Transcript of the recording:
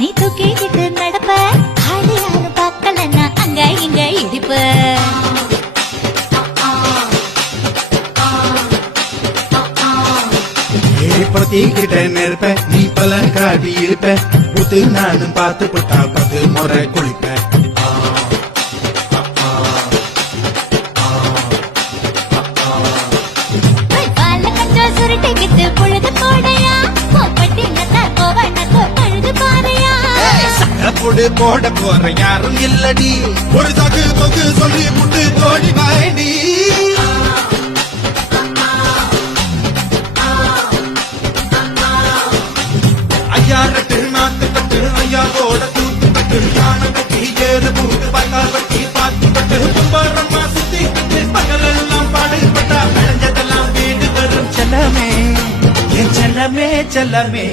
நீ தூக்கிட்டு நடப்ப ஆளு யாரும் பார்க்கலன்னா அங்க இங்க இடிப்ப பத்திக்கிட்ட நெருப்ப நீ பல காட்டி இருப்ப புத்து நானும் பார்த்து புட்டா 10 முறை குளிப்பேன் சுருட்டிக்கிட்டு பொழுது போடையா பட்டினத்தை கோவணத்தை பழுது பாறையா சட்டப்பொடு போட போற யாரும் இல்லடி ஒரு தகு தொகு சொல்லி புட்டு தோடி வாயடி ஐயா ரெட்டு நாத்து கட்டு ஐயாவோட தூத்து கட்டு யானை கட்டி ஏறு பூத்து பாய்க்கால் வட்டி பாத்து கட்டு கும்பாரம்மா சுத்தி கட்டு பகலெல்லாம் பாடுபட்டா விளைஞ்சதெல்லாம் வீடு வரும் செல்லமே என் செல்லமே செல்லமே